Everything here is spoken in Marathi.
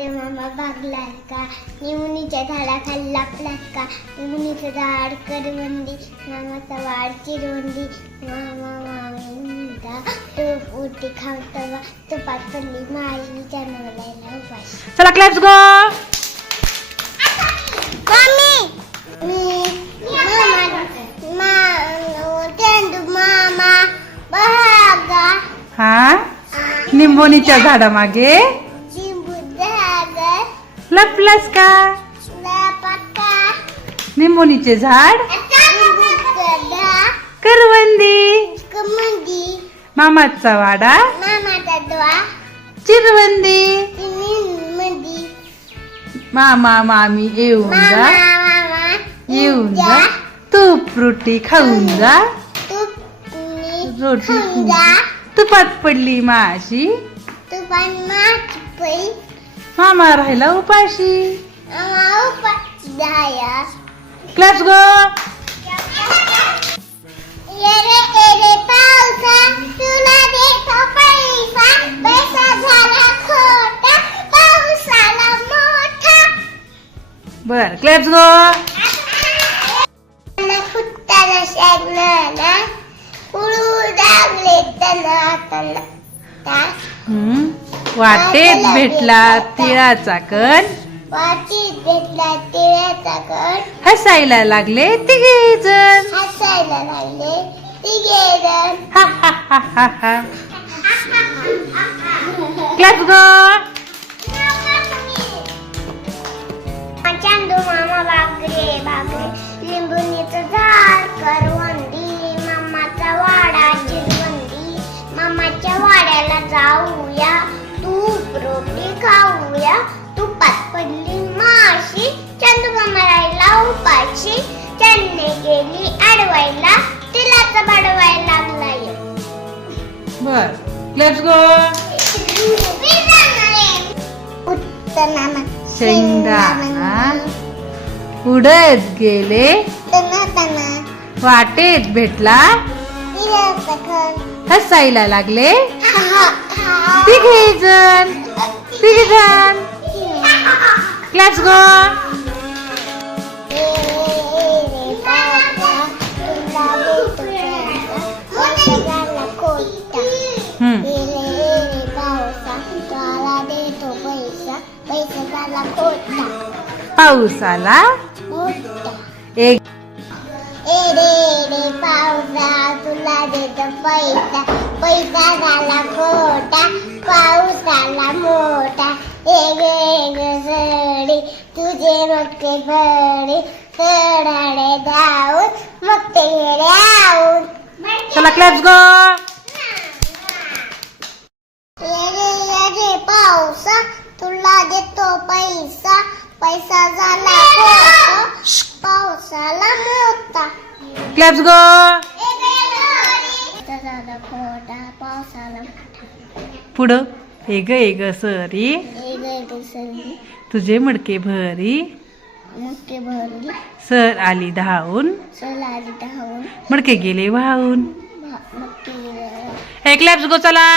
मामा बागलास का निमुनीच्या झाडाखाली लपलास का निमुनीचं झाड करवंदी मामाचा वाढ चिरवंदी मामा मामींचा तूप उलटी खावतवा तुपात पडली माळी जनवलायला उपाशी. चला क्लॅप्स गो. मामा बहागा हा निंबोनीच्या झाडामागे लपलास का? निंबोनीचे झाड करवंदी मामाचा वाडा चिरवंदी मामा मामी येऊन जा तूप रोटी खाऊन जा रोटी तुपात पडली माशी मामा राहिला उपाशी. क्लॅप्स गो. बर क्लॅप्स गो. वाटेत भेटला तिळाचा कण हसायला लागले तिघे जण. क्लॅप्स गो. चांदू मामा बागरे लिंबुनीचं झाड करवंदी मामाचा वाडा चिरवंदी मामाच्या वाड्याला जाऊया तूप रोटी खाऊया तुपात पडली माशी चांदू मामा राहिला उपाशी चन्ने गेली अडवायला तिलाच बडवायला लागलाय. बर क्लॅप्स गो. शेंगदाणा उडत गेले वाटेत भेटला हसायला लागले तिघे जण. क्लॅप्स गो. पाऊस आला एक पावसा तुला देतो पैसा पैसा झाला खोटा पाऊस आला मोठा एक सडी तुझे मोठे फळे सडाडे धावून मग ते आऊन. चला क्लॅप्स गो. पावसा तुला देतो पैसा पैसा झाला खोटा पावसाला मोठा. क्लॅप्स गो. झाला खोटा पावसाला पुढं एक सरी सरी तुझे मडके भरी मुके भरली सर आली धावून सलाली धावून मडके गेले वाहून. मक्के क्लॅप्स गो. चला.